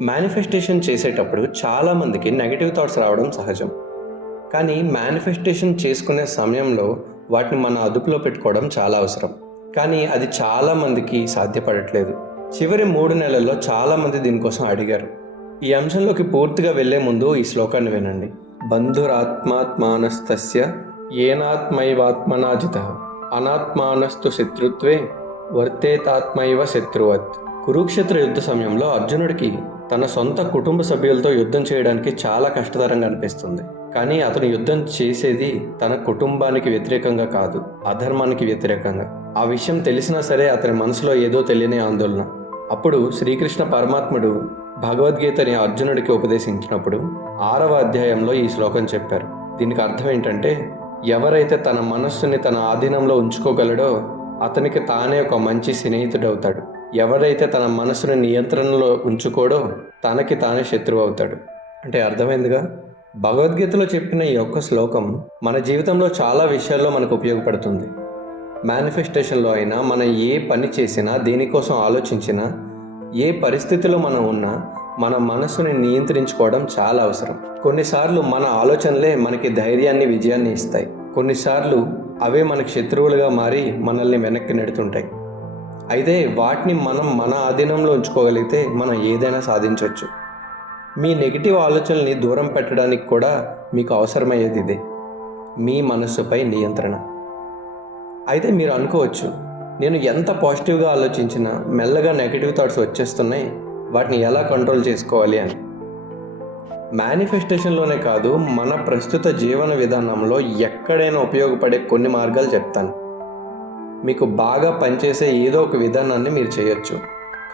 Manifestation చేసేటప్పుడు చాలామందికి negative thoughts రావడం సహజం. కానీ మేనిఫెస్టేషన్ చేసుకునే సమయంలో వాటిని మన అదుపులో పెట్టుకోవడం చాలా అవసరం. కానీ అది చాలామందికి సాధ్యపడట్లేదు. చివరి మూడు నెలల్లో చాలామంది దీనికోసం అడిగారు. ఈ అంశంలోకి పూర్తిగా వెళ్ళే ముందు ఈ శ్లోకాన్ని వినండి. బంధురాత్మాత్మానస్తస్య ఏనాత్మైవాత్మనాజిత. అనాత్మానస్తు శత్రుత్వే వర్తేతాత్మైవ శత్రువత్. కురుక్షేత్ర యుద్ధ సమయంలో అర్జునుడికి తన సొంత కుటుంబ సభ్యులతో యుద్ధం చేయడానికి చాలా కష్టతరంగా అనిపిస్తుంది. కానీ అతను యుద్ధం చేసేది తన కుటుంబానికి వ్యతిరేకంగా కాదు అధర్మానికి వ్యతిరేకంగా. ఆ విషయం తెలిసినా సరే అతని మనసులో ఏదో తెలియని ఆందోళన. అప్పుడు శ్రీకృష్ణ పరమాత్ముడు భగవద్గీతని అర్జునుడికి ఉపదేశించినప్పుడు ఆరవ అధ్యాయంలో ఈ శ్లోకం చెప్పారు. దీనికి అర్థం ఏంటంటే ఎవరైతే తన మనస్సుని తన ఆధీనంలో ఉంచుకోగలడో అతనికి తానే ఒక మంచి స్నేహితుడవుతాడు. ఎవరైతే తన మనసుని నియంత్రణలో ఉంచుకోడో తనకి తానే శత్రువు అవుతాడు. అంటే అర్థమైందిగా? భగవద్గీతలో చెప్పిన ఈ ఒక్క శ్లోకం మన జీవితంలో చాలా విషయాల్లో మనకు ఉపయోగపడుతుంది. మేనిఫెస్టేషన్లో అయినా మనం ఏ పని చేసినా దేనికోసం ఆలోచించినా ఏ పరిస్థితిలో మనం ఉన్నా మన మనసుని నియంత్రించుకోవడం చాలా అవసరం. కొన్నిసార్లు మన ఆలోచనలే మనకి ధైర్యాన్ని విజయాన్ని ఇస్తాయి. కొన్నిసార్లు అవే మనకి శత్రువులుగా మారి మనల్ని వెనక్కి నెడుతుంటాయి. అయితే వాటిని మనం మన ఆధీనంలో ఉంచుకోగలిగితే మనం ఏదైనా సాధించవచ్చు. మీ నెగిటివ్ ఆలోచనల్ని దూరం పెట్టడానికి కూడా మీకు అవసరమయ్యేది ఇదే. మీ మనస్సుపై నియంత్రణ. అయితే మీరు అనుకోవచ్చు నేను ఎంత పాజిటివ్గా ఆలోచించినా మెల్లగా నెగిటివ్ థాట్స్ వచ్చేస్తున్నాయి వాటిని ఎలా కంట్రోల్ చేసుకోవాలి అని. మేనిఫెస్టేషన్లోనే కాదు మన ప్రస్తుత జీవన విధానంలో ఎక్కడైనా ఉపయోగపడే కొన్ని మార్గాలు చెప్తాను. మీకు బాగా పనిచేసే ఏదో ఒక విధానాన్ని మీరు చేయొచ్చు.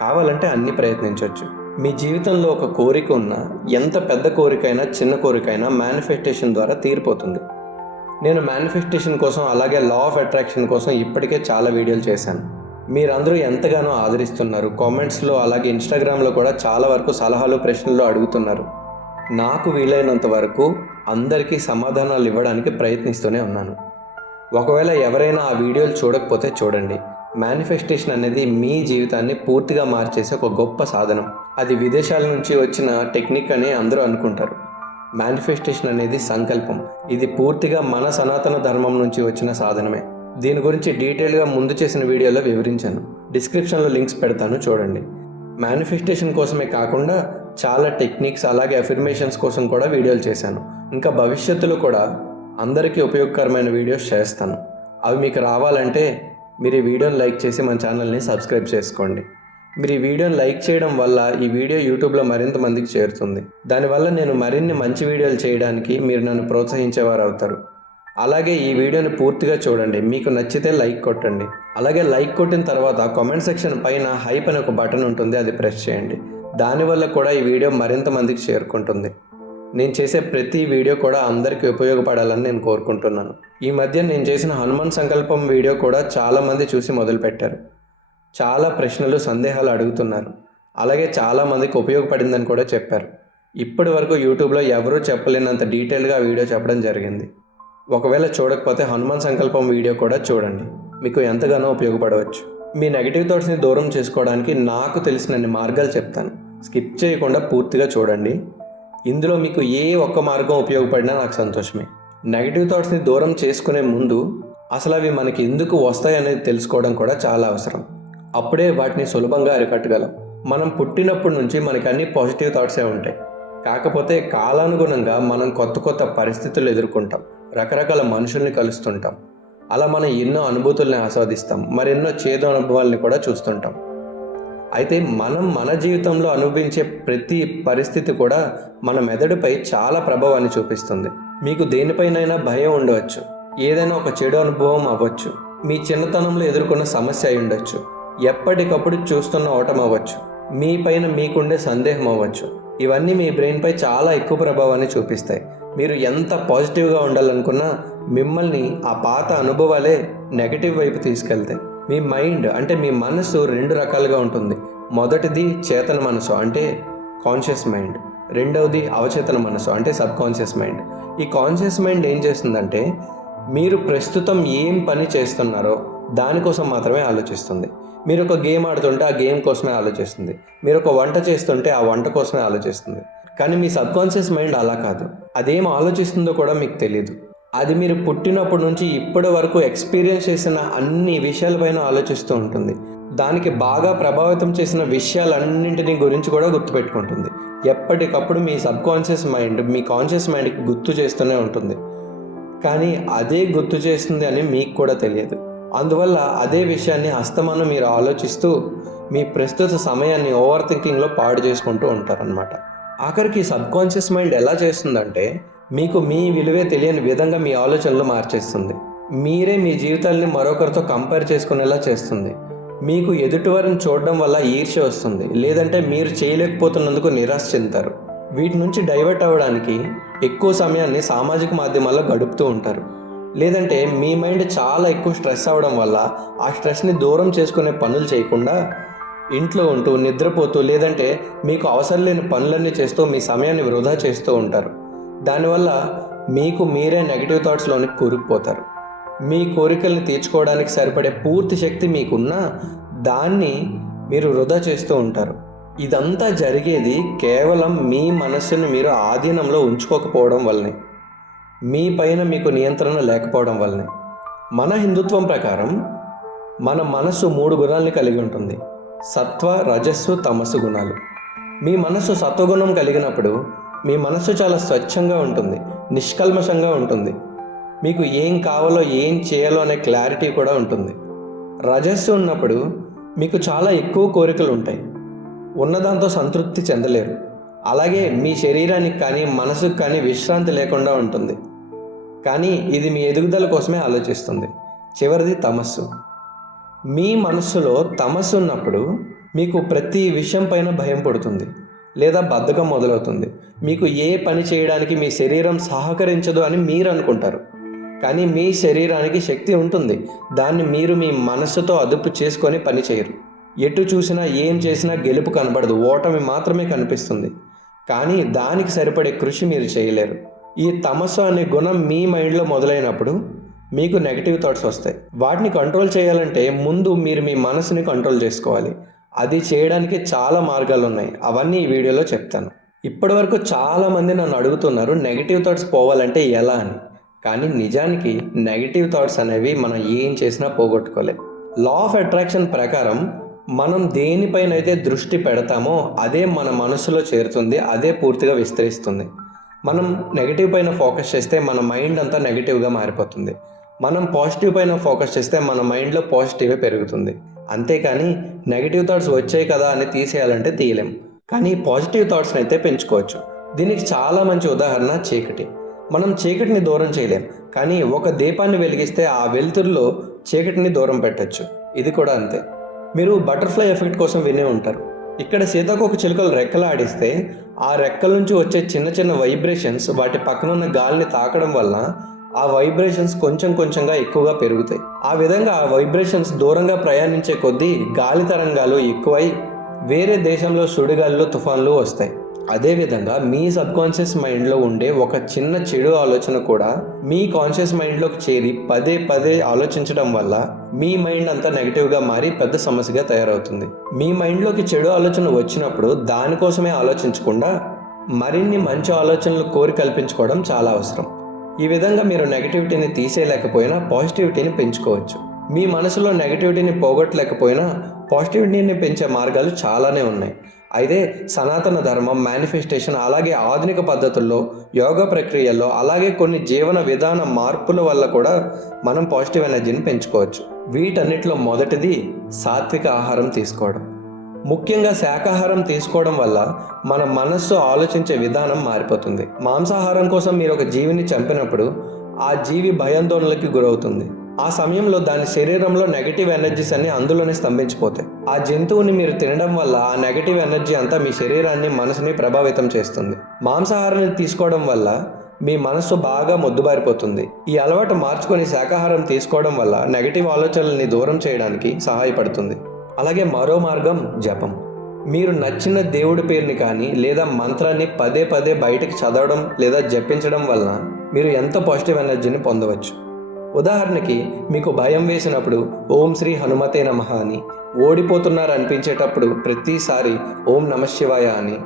కావాలంటే అన్ని ప్రయత్నించవచ్చు మీ జీవితంలో ఒక కోరిక ఉన్నా ఎంత పెద్ద కోరికైనా చిన్న కోరికైనా మేనిఫెస్టేషన్ ద్వారా తీరిపోతుంది. నేను మేనిఫెస్టేషన్ కోసం అలాగే లా ఆఫ్ అట్రాక్షన్ కోసం ఇప్పటికే చాలా వీడియోలు చేశాను. మీరందరూ ఎంతగానో ఆదరిస్తున్నారు. కామెంట్స్లో అలాగే ఇన్స్టాగ్రామ్లో కూడా చాలా వరకు సలహాలు ప్రశ్నలు అడుగుతున్నారు. నాకు వీలైనంత వరకు అందరికీ సమాధానాలు ఇవ్వడానికి ప్రయత్నిస్తూనే ఉన్నాను. ఒకవేళ ఎవరైనా ఆ వీడియోలు చూడకపోతే చూడండి. మేనిఫెస్టేషన్ అనేది మీ జీవితాన్ని పూర్తిగా మార్చేసే ఒక గొప్ప సాధనం. అది విదేశాల నుంచి వచ్చిన టెక్నిక్ అని అందరూ అనుకుంటారు. మేనిఫెస్టేషన్ అనేది సంకల్పం. ఇది పూర్తిగా మన సనాతన ధర్మం నుంచి వచ్చిన సాధనమే. దీని గురించి డీటెయిల్గా ముందు చేసిన వీడియోలో వివరించాను. డిస్క్రిప్షన్లో లింక్స్ పెడతాను చూడండి. మేనిఫెస్టేషన్ కోసమే కాకుండా చాలా టెక్నిక్స్ అలాగే అఫిర్మేషన్స్ కోసం కూడా వీడియోలు చేశాను. ఇంకా భవిష్యత్తులో కూడా అందరికీ ఉపయోగకరమైన వీడియోస్ చేస్తాను. అవి మీకు రావాలంటే మీరు ఈ వీడియోని లైక్ చేసి మన ఛానల్ని సబ్స్క్రైబ్ చేసుకోండి. మీరు ఈ వీడియోని లైక్ చేయడం వల్ల ఈ వీడియో యూట్యూబ్లో మరింత మందికి చేరుతుంది. దానివల్ల నేను మరిన్ని మంచి వీడియోలు చేయడానికి మీరు నన్ను ప్రోత్సహించేవారు అవుతారు. అలాగే ఈ వీడియోని పూర్తిగా చూడండి. మీకు నచ్చితే లైక్ కొట్టండి. అలాగే లైక్ కొట్టిన తర్వాత కామెంట్ సెక్షన్ పైన హైప్ అనే ఒక బటన్ ఉంటుంది. అది ప్రెస్ చేయండి. దానివల్ల కూడా ఈ వీడియో మరింత మందికి చేరుకుంటుంది. నేను చేసే ప్రతి వీడియో కూడా అందరికీ ఉపయోగపడాలని నేను కోరుకుంటున్నాను. ఈ మధ్య నేను చేసిన హనుమాన్ సంకల్పం వీడియో కూడా చాలామంది చూసి మొదలుపెట్టారు. చాలా ప్రశ్నలు సందేహాలు అడుగుతున్నారు. అలాగే చాలామందికి ఉపయోగపడిందని కూడా చెప్పారు. ఇప్పటి వరకు యూట్యూబ్లో ఎవరూ చెప్పలేనంత డీటెయిల్గా వీడియో చెప్పడం జరిగింది. ఒకవేళ చూడకపోతే హనుమాన్ సంకల్పం వీడియో కూడా చూడండి. మీకు ఎంతగానో ఉపయోగపడవచ్చు. మీ నెగిటివ్ థాట్స్ని దూరం చేసుకోవడానికి నాకు తెలిసినన్ని మార్గాలు చెప్తాను. స్కిప్ చేయకుండా పూర్తిగా చూడండి. ఇందులో మీకు ఏ ఒక్క మార్గం ఉపయోగపడినా నాకు సంతోషమే. నెగిటివ్ థాట్స్ని దూరం చేసుకునే ముందు అసలు అవి మనకి ఎందుకు వస్తాయనేది తెలుసుకోవడం కూడా చాలా అవసరం. అప్పుడే వాటిని సులభంగా అరికట్టగలం. మనం పుట్టినప్పటి నుంచి మనకి అన్ని పాజిటివ్ థాట్సే ఉంటాయి. కాకపోతే కాలానుగుణంగా మనం కొత్త కొత్త పరిస్థితులు ఎదుర్కొంటాం. రకరకాల మనుషుల్ని కలుస్తుంటాం. అలా మనం ఎన్నో అనుభూతుల్ని ఆస్వాదిస్తాం. మరెన్నో చేదు అనుభవాల్ని కూడా చూస్తుంటాం. అయితే మనం మన జీవితంలో అనుభవించే ప్రతి పరిస్థితి కూడా మన మెదడుపై చాలా ప్రభావాన్ని చూపిస్తుంది. మీకు దేనిపైనైనా భయం ఉండవచ్చు. ఏదైనా ఒక చెడు అనుభవం అవ్వచ్చు. మీ చిన్నతనంలో ఎదుర్కొన్న సమస్య అయి ఉండొచ్చు. ఎప్పటికప్పుడు చూస్తున్న ఓటం అవ్వచ్చు. మీ పైన మీకుండే సందేహం అవ్వచ్చు. ఇవన్నీ మీ బ్రెయిన్పై చాలా ఎక్కువ ప్రభావాన్ని చూపిస్తాయి. మీరు ఎంత పాజిటివ్గా ఉండాలనుకున్నా మిమ్మల్ని ఆ పాత అనుభవాలే నెగటివ్ వైపు తీసుకెళ్తాయి. మీ మైండ్ అంటే మీ మనసు రెండు రకాలుగా ఉంటుంది. మొదటిది చేతన మనసు అంటే కాన్షియస్ మైండ్ రెండవది అవచేతన మనసు అంటే సబ్ కాన్షియస్ మైండ్ ఈ కాన్షియస్ మైండ్ ఏం చేస్తుందంటే మీరు ప్రస్తుతం ఏం పని చేస్తున్నారో దానికోసం మాత్రమే ఆలోచిస్తుంది. మీరు ఒక గేమ్ ఆడుతుంటే ఆ గేమ్ కోసమే ఆలోచిస్తుంది. మీరు ఒక వంట చేస్తుంటే ఆ వంట కోసమే ఆలోచిస్తుంది. కానీ మీ సబ్కాన్షియస్ మైండ్ అలా కాదు. అదేం ఆలోచిస్తుందో కూడా మీకు తెలియదు అది మీరు పుట్టినప్పటి నుంచి ఇప్పటి వరకు ఎక్స్పీరియన్స్ చేసిన అన్ని విషయాలపైన ఆలోచిస్తూ ఉంటుంది. దానికి బాగా ప్రభావితం చేసిన విషయాలన్నింటినీ గురించి కూడా గుర్తుపెట్టుకుంటుంది. ఎప్పటికప్పుడు మీ సబ్ కాన్షియస్ మైండ్ మీ కాన్షియస్ మైండ్కి గుర్తు చేస్తూనే ఉంటుంది. కానీ అదే గుర్తు చేస్తుంది అని మీకు కూడా తెలియదు. అందువల్ల అదే విషయాన్ని అస్తమానం మీరు ఆలోచిస్తూ మీ ప్రస్తుత సమయాన్ని ఓవర్ థింకింగ్లో పాడు చేసుకుంటూ ఉంటారనమాట ఆఖరికి సబ్ కాన్షియస్ మైండ్ ఎలా చేస్తుందంటే మీకు మీ విలువే తెలియని విధంగా మీ ఆలోచనలు మార్చేస్తుంది. మీరే మీ జీవితాల్ని మరొకరితో కంపేర్ చేసుకునేలా చేస్తుంది. మీకు ఎదుటివారిని చూడడం వల్ల ఈర్ష్య వస్తుంది. లేదంటే మీరు చేయలేకపోతున్నందుకు నిరాశ చెందుతారు. వీటి నుంచి డైవర్ట్ అవ్వడానికి ఎక్కువ సమయాన్ని సామాజిక మాధ్యమాల్లో గడుపుతూ ఉంటారు. లేదంటే మీ మైండ్ చాలా ఎక్కువ స్ట్రెస్ అవ్వడం వల్ల ఆ స్ట్రెస్ని దూరం చేసుకునే పనులు చేయకుండా ఇంట్లో ఉంటూ నిద్రపోతూ లేదంటే మీకు అవసరం లేని పనులన్నీ చేస్తూ మీ సమయాన్ని వృధా చేస్తూ ఉంటారు. దానివల్ల మీకు మీరే నెగిటివ్ థాట్స్లోని కూరుకుపోతారు. మీ కోరికల్ని తీర్చుకోవడానికి సరిపడే పూర్తి శక్తి మీకున్నా దాన్ని మీరు వృధా చేస్తూ ఉంటారు. ఇదంతా జరిగేది కేవలం మీ మనస్సును మీరు ఆధీనంలో ఉంచుకోకపోవడం వల్లనే. మీ పైన మీకు నియంత్రణ లేకపోవడం వల్లనే. మన హిందుత్వం ప్రకారం మన మనస్సు మూడు గుణాలని కలిగి ఉంటుంది. సత్వ రజస్సు తమస్సు గుణాలు. మీ మనస్సు సత్వగుణం కలిగినప్పుడు మీ మనస్సు చాలా స్వచ్ఛంగా ఉంటుంది నిష్కల్మషంగా ఉంటుంది. మీకు ఏం కావాలో ఏం చేయాలో అనే క్లారిటీ కూడా ఉంటుంది. రజస్సు ఉన్నప్పుడు మీకు చాలా ఎక్కువ కోరికలు ఉంటాయి. ఉన్నదాంతో సంతృప్తి చెందలేరు. అలాగే మీ శరీరానికి కానీ మనసుకు కానీ విశ్రాంతి లేకుండా ఉంటుంది. కానీ ఇది మీ ఎదుగుదల కోసమే ఆలోచిస్తుంది. చివరిది తమస్సు. మీ మనస్సులో తమస్సు ఉన్నప్పుడు మీకు ప్రతి విషయం పైన భయం పడుతుంది. లేదా బద్ధకం మొదలవుతుంది. మీకు ఏ పని చేయడానికి మీ శరీరం సహకరించదు అని మీరు అనుకుంటారు. కానీ మీ శరీరానికి శక్తి ఉంటుంది. దాన్ని మీరు మీ మనస్సుతో అదుపు చేసుకొని పని చేయరు. ఎటు చూసినా ఏం చేసినా గెలుపు కనబడదు. ఓటమి మాత్రమే కనిపిస్తుంది. కానీ దానికి సరిపడే కృషి మీరు చేయలేరు. ఈ తమస్సు అనే గుణం మీ మైండ్లో మొదలైనప్పుడు మీకు నెగిటివ్ థాట్స్ వస్తాయి. వాటిని కంట్రోల్ చేయాలంటే ముందు మీరు మీ మనసుని కంట్రోల్ చేసుకోవాలి. అది చేయడానికి చాలా మార్గాలు ఉన్నాయి. అవన్నీ ఈ వీడియోలో చెప్తాను. ఇప్పటివరకు చాలామంది నన్ను అడుగుతున్నారు నెగిటివ్ థాట్స్ పోవాలంటే ఎలా అని. కానీ నిజానికి నెగిటివ్ థాట్స్ అనేవి మనం ఏం చేసినా పోగొట్టుకోలేం. లా ఆఫ్ అట్రాక్షన్ ప్రకారం మనం దేనిపైన అయితే దృష్టి పెడతామో అదే మన మనసులో చేరుతుంది అదే పూర్తిగా విస్తరిస్తుంది. మనం నెగిటివ్ పైన ఫోకస్ చేస్తే మన మైండ్ అంతా నెగిటివ్గా మారిపోతుంది. మనం పాజిటివ్ పైన ఫోకస్ చేస్తే మన మైండ్లో పాజిటివే పెరుగుతుంది. అంతేకాని నెగిటివ్ థాట్స్ వచ్చాయి కదా అని తీసేయాలంటే తీయలేం. కానీ పాజిటివ్ థాట్స్ని అయితే పెంచుకోవచ్చు. దీనికి చాలా మంచి ఉదాహరణ చీకటి. మనం చీకటిని దూరం చేయలేం కానీ ఒక దీపాన్ని వెలిగిస్తే ఆ వెలుతురులో చీకటిని దూరం పెట్టచ్చు. ఇది కూడా అంతే. మీరు బటర్ఫ్లై ఎఫెక్ట్ కోసం వినే ఉంటారు. ఇక్కడ సీతాకోక చిలుకలు రెక్కలు ఆడిస్తే ఆ రెక్కల నుంచి వచ్చే చిన్న చిన్న వైబ్రేషన్స్ వాటి పక్కన ఉన్న గాలిని తాకడం వల్ల ఆ వైబ్రేషన్స్ కొంచెం కొంచెంగా ఎక్కువగా పెరుగుతాయి. ఆ విధంగా ఆ వైబ్రేషన్స్ దూరంగా ప్రయాణించే కొద్దీ గాలి తరంగాలు ఎక్కువై వేరే దేశంలో సుడిగాలిలో తుఫాన్లు వస్తాయి. అదేవిధంగా మీ సబ్ కాన్షియస్ మైండ్లో ఉండే ఒక చిన్న చెడు ఆలోచన కూడా మీ కాన్షియస్ మైండ్లోకి చేరి పదే పదే ఆలోచించడం వల్ల మీ మైండ్ అంతా నెగిటివ్గా మారి పెద్ద సమస్యగా తయారవుతుంది. మీ మైండ్లోకి చెడు ఆలోచన వచ్చినప్పుడు దానికోసమే ఆలోచించకుండా మరిన్ని మంచి ఆలోచనలు కోరి కల్పించుకోవడం చాలా అవసరం. ఈ విధంగా మీరు నెగిటివిటీని తీసేయలేకపోయినా పాజిటివిటీని పెంచుకోవచ్చు. మీ మనసులో నెగిటివిటీని పోగొట్టలేకపోయినా పాజిటివిటీని పెంచే మార్గాలు చాలానే ఉన్నాయి. అయితే సనాతన ధర్మం మేనిఫెస్టేషన్ అలాగే ఆధునిక పద్ధతుల్లో యోగా ప్రక్రియల్లో అలాగే కొన్ని జీవన విధాన మార్పుల వల్ల కూడా మనం పాజిటివ్ ఎనర్జీని పెంచుకోవచ్చు. వీటన్నిటిలో మొదటిది సాత్విక ఆహారం తీసుకోవడం. ముఖ్యంగా శాకాహారం తీసుకోవడం వల్ల మన మనస్సు ఆలోచించే విధానం మారిపోతుంది. మాంసాహారం కోసం మీరు ఒక జీవిని చంపినప్పుడు ఆ జీవి భయాందోళనలకి గురవుతుంది. ఆ సమయంలో దాని శరీరంలో నెగటివ్ ఎనర్జీస్ అన్ని అందులోనే స్తంభించిపోతాయి. ఆ జంతువుని మీరు తినడం వల్ల ఆ నెగటివ్ ఎనర్జీ అంతా మీ శరీరాన్ని మనసుని ప్రభావితం చేస్తుంది. మాంసాహారాన్ని తీసుకోవడం వల్ల మీ మనస్సు బాగా మొద్దుబారిపోతుంది. ఈ అలవాటు మార్చుకొని శాకాహారం తీసుకోవడం వల్ల నెగటివ్ ఆలోచనల్ని దూరం చేయడానికి సహాయపడుతుంది. అలాగే మరో మార్గం జపం. మీరు నచ్చిన దేవుడి పేరుని కానీ లేదా మంత్రాన్ని పదే పదే బయటకు చదవడం లేదా జపించడం వలన మీరు ఎంతో పాజిటివ్ ఎనర్జీని పొందవచ్చు. ఉదాహరణకి మీకు భయం వేసినప్పుడు ఓం శ్రీ హనుమతే నమః అని ఓడిపోతున్నారు అనిపించేటప్పుడు ప్రతిసారి ఓం నమ శివాయ అని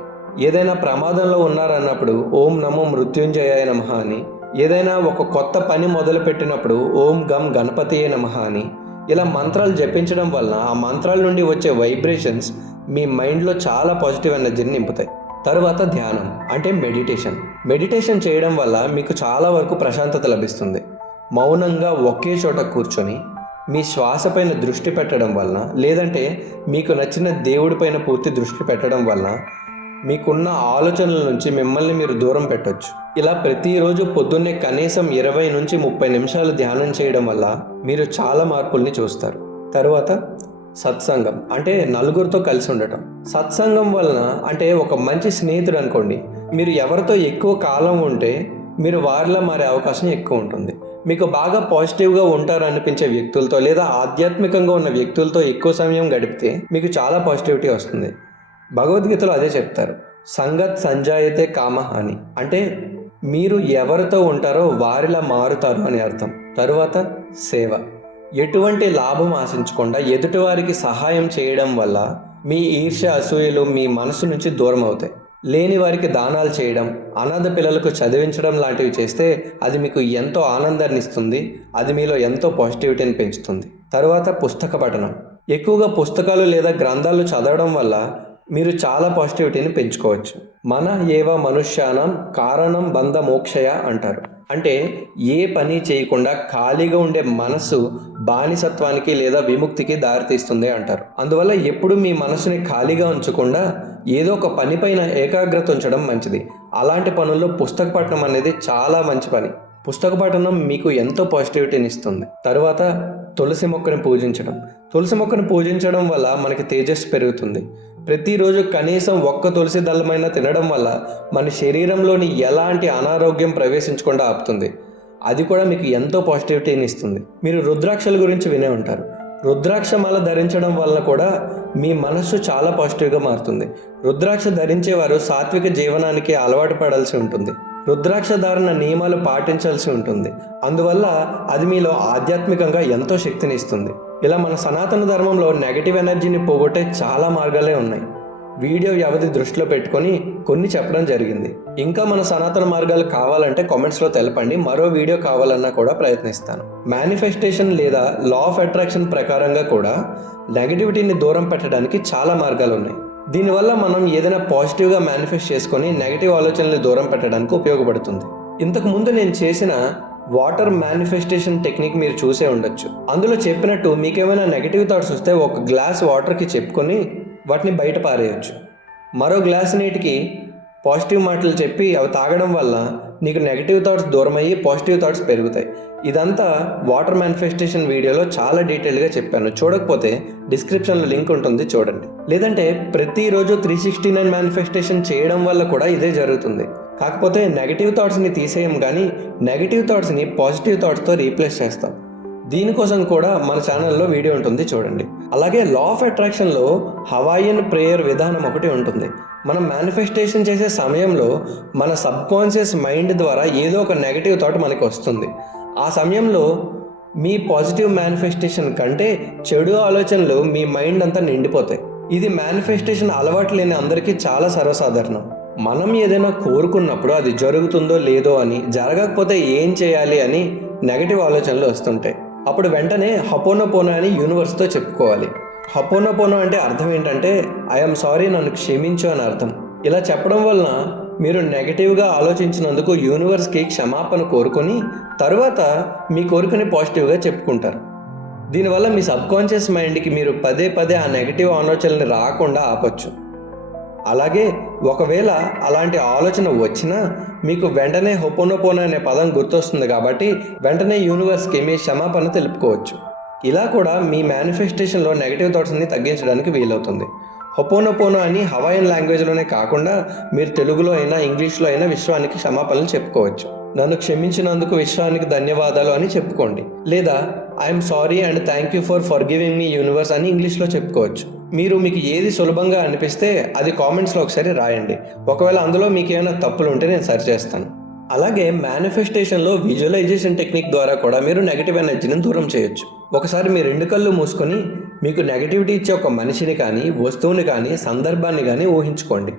ఏదైనా ప్రమాదంలో ఉన్నారన్నప్పుడు ఓం నమో మృత్యుంజయాయ నమః అని ఏదైనా ఒక కొత్త పని మొదలు పెట్టినప్పుడు ఓం గం గణపతియే నమః అని ఇలా మంత్రాలు జపించడం వల్ల ఆ మంత్రాల నుండి వచ్చే వైబ్రేషన్స్ మీ మైండ్లో చాలా పాజిటివ్ ఎనర్జీని నింపుతాయి. తరువాత ధ్యానం అంటే మెడిటేషన్. మెడిటేషన్ చేయడం వల్ల మీకు చాలా వరకు ప్రశాంతత లభిస్తుంది. మౌనంగా ఒకే చోట కూర్చొని మీ శ్వాసపైన దృష్టి పెట్టడం వలన లేదంటే మీకు నచ్చిన దేవుడిపైన పూర్తి దృష్టి పెట్టడం వలన మీకున్న ఆలోచనల నుంచి మిమ్మల్ని మీరు దూరం పెట్టొచ్చు. ఇలా ప్రతిరోజు పొద్దున్నే కనీసం ఇరవై నుంచి ముప్పై నిమిషాలు ధ్యానం చేయడం వల్ల మీరు చాలా మార్పుల్ని చూస్తారు. తరువాత సత్సంగం అంటే నలుగురితో కలిసి ఉండటం. సత్సంగం వలన అంటే ఒక మంచి స్నేహితుడు అనుకోండి మీరు ఎవరితో ఎక్కువ కాలం ఉంటే మీరు వారిలో మారే అవకాశం ఎక్కువ ఉంటుంది. మీకు బాగా పాజిటివ్గా ఉంటారు అనిపించే వ్యక్తులతో లేదా ఆధ్యాత్మికంగా ఉన్న వ్యక్తులతో ఎక్కువ సమయం గడిపితే మీకు చాలా పాజిటివిటీ వస్తుంది. భగవద్గీతలో అదే చెప్తారు. సంగత్ సంజాయితే కామహాని అని. అంటే మీరు ఎవరితో ఉంటారో వారిలా మారుతారు అని అర్థం. తరువాత సేవ. ఎటువంటి లాభం ఆశించకుండా ఎదుటివారికి సహాయం చేయడం వల్ల మీ ఈర్ష్య అసూయలు మీ మనసు నుంచి దూరం అవుతాయి లేని వారికి దానాలు చేయడం అనాథ పిల్లలకు చదివించడం లాంటివి చేస్తే అది మీకు ఎంతో ఆనందాన్ని ఇస్తుంది అది మీలో ఎంతో పాజిటివిటీని పెంచుతుంది. తరువాత పుస్తక పఠనం. ఎక్కువగా పుస్తకాలు లేదా గ్రంథాలు చదవడం వల్ల మీరు చాలా పాజిటివిటీని పెంచుకోవచ్చు. మన ఏవ మనుష్యానం కారణం బంధ మోక్షయ అంటారు. అంటే ఏ పని చేయకుండా ఖాళీగా ఉండే మనసు బానిసత్వానికి లేదా విముక్తికి దారితీస్తుంది అంటారు. అందువల్ల ఎప్పుడు మీ మనసుని ఖాళీగా ఉంచకుండా ఏదో ఒక పనిపైన ఏకాగ్రత ఉంచడం మంచిది. అలాంటి పనుల్లో పుస్తక పఠనం అనేది చాలా మంచి పని. పుస్తక పఠనం మీకు ఎంతో పాజిటివిటీని ఇస్తుంది. తరువాత తులసి మొక్కని పూజించడం. తులసి మొక్కను పూజించడం వల్ల మనకి తేజస్సు పెరుగుతుంది. ప్రతిరోజు కనీసం ఒక్క తులసి దళమైనా తినడం వల్ల మన శరీరంలోని ఎలాంటి అనారోగ్యం ప్రవేశించకుండా ఆపుతుంది. అది కూడా మీకు ఎంతో పాజిటివిటీని ఇస్తుంది. మీరు రుద్రాక్షల గురించి వినే ఉంటారు. రుద్రాక్ష మాల ధరించడం వల్ల కూడా మీ మనస్సు చాలా పాజిటివ్గా మారుతుంది. రుద్రాక్ష ధరించేవారు సాత్విక జీవనానికి అలవాటు పడాల్సి ఉంటుంది. రుద్రాక్ష ధారణ నియమాలు పాటించాల్సి ఉంటుంది. అందువల్ల అది మీలో ఆధ్యాత్మికంగా ఎంతో శక్తిని ఇస్తుంది. ఇలా మన సనాతన ధర్మంలో నెగటివ్ ఎనర్జీని పోగొట్టే చాలా మార్గాలే ఉన్నాయి. వీడియో వ్యవధి దృష్టిలో పెట్టుకొని కొన్ని చెప్పడం జరిగింది. ఇంకా మన సనాతన మార్గాలు కావాలంటే కామెంట్స్లో తెలపండి. మరో వీడియో కావాలన్నా కూడా ప్రయత్నిస్తాను. మేనిఫెస్టేషన్ లేదా లా ఆఫ్ అట్రాక్షన్ ప్రకారంగా కూడా నెగటివిటీని దూరం పెట్టడానికి చాలా మార్గాలు ఉన్నాయి. దీనివల్ల మనం ఏదైనా పాజిటివ్గా మేనిఫెస్ట్ చేసుకొని నెగిటివ్ ఆలోచనలు దూరం పెట్టడానికి ఉపయోగపడుతుంది. ఇంతకు ముందు నేను చేసిన వాటర్ మేనిఫెస్టేషన్ టెక్నిక్ మీరు చూసే ఉండొచ్చు. అందులో చెప్పినట్టు మీకేమైనా నెగిటివ్ థాట్స్ వస్తే ఒక గ్లాస్ వాటర్కి చెప్పుకొని వాటిని బయట పారేయచ్చు. మరో గ్లాస్ నీటికి పాజిటివ్ మాటలు చెప్పి అవి తాగడం వల్ల నీకు నెగిటివ్ థాట్స్ దూరమయ్యి పాజిటివ్ థాట్స్ పెరుగుతాయి. ఇదంతా వాటర్ మేనిఫెస్టేషన్ వీడియోలో చాలా డీటెయిల్గా చెప్పాను. చూడకపోతే డిస్క్రిప్షన్లో లింక్ ఉంటుంది చూడండి. లేదంటే ప్రతిరోజు త్రీ సిక్స్టీ నైన్ మేనిఫెస్టేషన్ చేయడం వల్ల కూడా ఇదే జరుగుతుంది. కాకపోతే నెగిటివ్ థాట్స్ని తీసేయం కానీ నెగిటివ్ థాట్స్ని పాజిటివ్ థాట్స్తో రీప్లేస్ చేస్తాం. దీనికోసం కూడా మన ఛానల్లో వీడియో ఉంటుంది చూడండి. అలాగే లా ఆఫ్ అట్రాక్షన్లో హవాయియన్ ప్రేయర్ విధానం ఒకటి ఉంటుంది. మనం మేనిఫెస్టేషన్ చేసే సమయంలో మన సబ్ కాన్షియస్ మైండ్ ద్వారా ఏదో ఒక నెగటివ్ థాట్ మనకి వస్తుంది. ఆ సమయంలో మీ పాజిటివ్ మేనిఫెస్టేషన్ కంటే చెడు ఆలోచనలు మీ మైండ్ అంతా నిండిపోతాయి. ఇది మేనిఫెస్టేషన్ అలవాటు లేని అందరికీ చాలా సర్వసాధారణం. మనం ఏదైనా కోరుకున్నప్పుడు అది జరుగుతుందో లేదో అని జరగకపోతే ఏం చేయాలి అని నెగటివ్ ఆలోచనలు వస్తుంటాయి. అప్పుడు వెంటనే హపోనోపోనో అని యూనివర్స్తో చెప్పుకోవాలి. హపోనోపోనో అంటే అర్థం ఏంటంటే ఐఎమ్ సారీ నన్ను క్షమించు అని అర్థం. ఇలా చెప్పడం వలన మీరు నెగటివ్గా ఆలోచించినందుకు యూనివర్స్కి క్షమాపణ కోరుకొని తరువాత మీ కోరికని పాజిటివ్గా చెప్పుకుంటారు. దీనివల్ల మీ సబ్కాన్షియస్ మైండ్కి మీరు పదే పదే ఆ నెగటివ్ ఆలోచనని రాకుండా ఆపచ్చు. అలాగే ఒకవేళ అలాంటి ఆలోచన వచ్చినా మీకు వెంటనే హొపోనోపోన అనే పదం గుర్తొస్తుంది కాబట్టి వెంటనే యూనివర్స్కి మీ క్షమాపణ తెలుపుకోవచ్చు. ఇలా కూడా మీ మేనిఫెస్టేషన్లో నెగటివ్ థాట్స్ని తగ్గించడానికి వీలవుతుంది. హొపోనోపోనో అని హవాయన్ లాంగ్వేజ్లోనే కాకుండా మీరు తెలుగులో అయినా ఇంగ్లీష్లో అయినా విశ్వానికి క్షమాపణలు చెప్పుకోవచ్చు. నన్ను క్షమించినందుకు విశ్వానికి ధన్యవాదాలు అని చెప్పుకోండి. లేదా I'm sorry and thank you for for giving me universe అని ఇంగ్లీష్లో చెప్పుకోవచ్చు. మీరు మీకు ఏది సులభంగా అనిపిస్తే అది కామెంట్స్లో ఒకసారి రాయండి. ఒకవేళ అందులో మీకు ఏమైనా తప్పులు ఉంటే నేను సరి చేస్తాను. అలాగే మేనిఫెస్టేషన్లో విజువలైజేషన్ టెక్నిక్ ద్వారా కూడా మీరు నెగిటివ్ ఎనర్జీని దూరం చేయొచ్చు. ఒకసారి మీ రెండు కళ్ళు మూసుకొని మీకు నెగిటివిటీ ఇచ్చే ఒక మనిషిని కానీ వస్తువుని కానీ సందర్భాన్ని కానీ ఊహించుకోండి.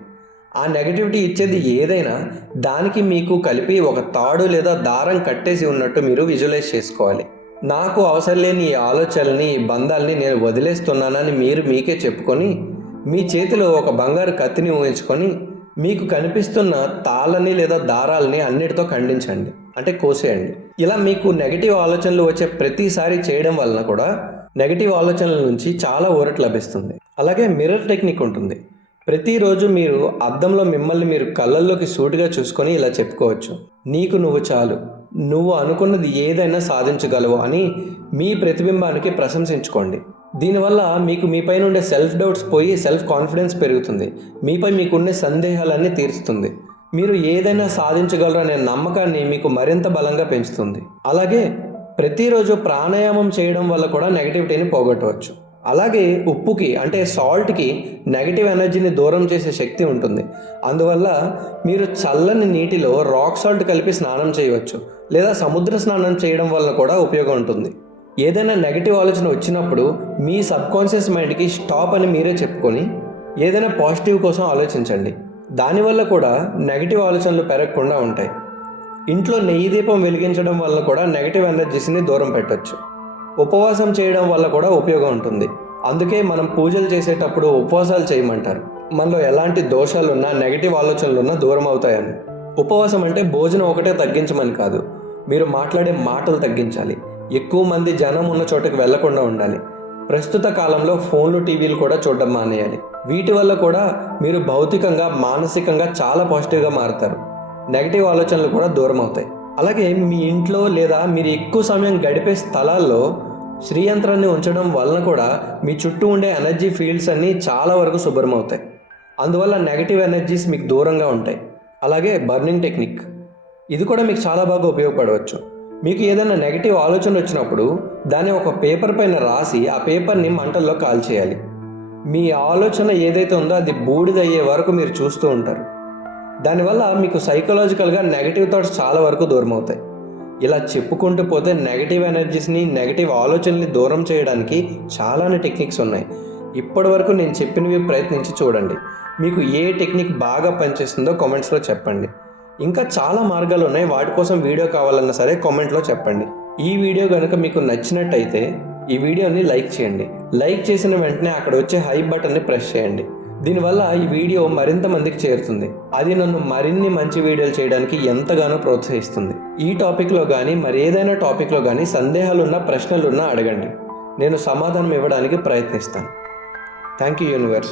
ఆ నెగటివిటీ ఇచ్చేది ఏదైనా దానికి మీకు కలిపి ఒక తాడు లేదా దారం కట్టేసి ఉన్నట్టు మీరు విజువలైజ్ చేసుకోవాలి. నాకు అవసరం లేని ఈ ఆలోచనల్ని ఈ బంధాల్ని నేను వదిలేస్తున్నానని మీరు మీకే చెప్పుకొని మీ చేతిలో ఒక బంగారు కత్తిని ఊహించుకొని మీకు కనిపిస్తున్న తాళ్ళని లేదా దారాలని అన్నిటితో ఖండించండి. అంటే కోసేయండి. ఇలా మీకు నెగిటివ్ ఆలోచనలు వచ్చే ప్రతిసారి చేయడం వలన కూడా నెగిటివ్ ఆలోచనల నుంచి చాలా ఊరట లభిస్తుంది. అలాగే మిర్రర్ టెక్నిక్ ఉంటుంది. ప్రతిరోజు మీరు అద్దంలో మిమ్మల్ని మీరు కళ్ళల్లోకి సూటిగా చూసుకొని ఇలా చెప్పుకోవచ్చు. నీకు నువ్వు చాలు. నువ్వు అనుకున్నది ఏదైనా సాధించగలవు అని మీ ప్రతిబింబానికి ప్రశంసించుకోండి. దీనివల్ల మీకు మీపై ఉండే సెల్ఫ్ డౌట్స్ పోయి సెల్ఫ్ కాన్ఫిడెన్స్ పెరుగుతుంది. మీపై మీకుండే సందేహాలన్నీ తీరుస్తుంది. మీరు ఏదైనా సాధించగలరు అనే నమ్మకాన్ని మీకు మరింత బలంగా పెంచుతుంది. అలాగే ప్రతిరోజు ప్రాణాయామం చేయడం వల్ల కూడా నెగిటివిటీని పోగొట్టవచ్చు. అలాగే ఉప్పుకి అంటే సాల్ట్కి నెగటివ్ ఎనర్జీని దూరం చేసే శక్తి ఉంటుంది. అందువల్ల మీరు చల్లని నీటిలో రాక్ సాల్ట్ కలిపి స్నానం చేయవచ్చు. లేదా సముద్ర స్నానం చేయడం వల్ల కూడా ఉపయోగం ఉంటుంది. ఏదైనా నెగిటివ్ ఆలోచన వచ్చినప్పుడు మీ సబ్కాన్షియస్ మైండ్కి స్టాప్ అని మీరే చెప్పుకొని ఏదైనా పాజిటివ్ కోసం ఆలోచించండి. దానివల్ల కూడా నెగిటివ్ ఆలోచనలు పెరగకుండా ఉంటాయి. ఇంట్లో నెయ్యి దీపం వెలిగించడం వల్ల కూడా నెగిటివ్ ఎనర్జీస్ని దూరం పెట్టవచ్చు ఉపవాసం చేయడం వల్ల కూడా ఉపయోగం ఉంటుంది. అందుకే మనం పూజలు చేసేటప్పుడు ఉపవాసాలు చేయమంటారు. మనలో ఎలాంటి దోషాలున్నా నెగిటివ్ ఆలోచనలున్నా దూరం అవుతాయని. ఉపవాసం అంటే భోజనం ఒకటే తగ్గించమని కాదు. మీరు మాట్లాడే మాటలు తగ్గించాలి. ఎక్కువ మంది జనం ఉన్న చోటకి వెళ్ళకుండా ఉండాలి. ప్రస్తుత కాలంలో ఫోన్లు టీవీలు కూడా చూడడం మానేయాలి. వీటి వల్ల కూడా మీరు భౌతికంగా మానసికంగా చాలా పాజిటివ్గా మారుతారు. నెగిటివ్ ఆలోచనలు కూడా దూరం అవుతాయి. అలాగే మీ ఇంట్లో లేదా మీరు ఎక్కువ సమయం గడిపే స్థలాల్లో శ్రీయంత్రాన్ని ఉంచడం వలన కూడా మీ చుట్టూ ఉండే ఎనర్జీ ఫీల్డ్స్ అన్నీ చాలా వరకు శుభ్రం అవుతాయి అందువల్ల నెగటివ్ ఎనర్జీస్ మీకు దూరంగా ఉంటాయి. అలాగే బర్నింగ్ టెక్నిక్. ఇది కూడా మీకు చాలా బాగా ఉపయోగపడవచ్చు. మీకు ఏదైనా నెగటివ్ ఆలోచన వచ్చినప్పుడు దాన్ని ఒక పేపర్ పైన రాసి ఆ పేపర్ని మంటల్లో కాల్చేయాలి. మీ ఆలోచన ఏదైతే ఉందో అది బూడిదయ్యే వరకు మీరు చూస్తూ ఉంటారు. దానివల్ల మీకు సైకలాజికల్గా నెగిటివ్ థాట్స్ చాలా వరకు దూరం అవుతాయి. ఇలా చెప్పుకుంటూ పోతే నెగిటివ్ ఎనర్జీస్ని నెగిటివ్ ఆలోచనల్ని దూరం చేయడానికి చాలానే టెక్నిక్స్ ఉన్నాయి. ఇప్పటి వరకు నేను చెప్పినవి ప్రయత్నించి చూడండి. మీకు ఏ టెక్నిక్ బాగా పనిచేస్తుందో కామెంట్స్లో చెప్పండి. ఇంకా చాలా మార్గాలు ఉన్నాయి. వాటి కోసం వీడియో కావాలన్నా సరే కామెంట్లో చెప్పండి. ఈ వీడియో కనుక మీకు నచ్చినట్టయితే ఈ వీడియోని లైక్ చేయండి. లైక్ చేసిన వెంటనే అక్కడ వచ్చే హై బటన్ని ప్రెస్ చేయండి. దీనివల్ల ఈ వీడియో మరింత మందికి చేరుతుంది. అది నన్ను మరిన్ని మంచి వీడియోలు చేయడానికి ఎంతగానో ప్రోత్సహిస్తుంది. ఈ టాపిక్లో కానీ మరి ఏదైనా టాపిక్లో కానీ సందేహాలున్నా ప్రశ్నలున్నా అడగండి. నేను సమాధానం ఇవ్వడానికి ప్రయత్నిస్తాను. Thank you universe.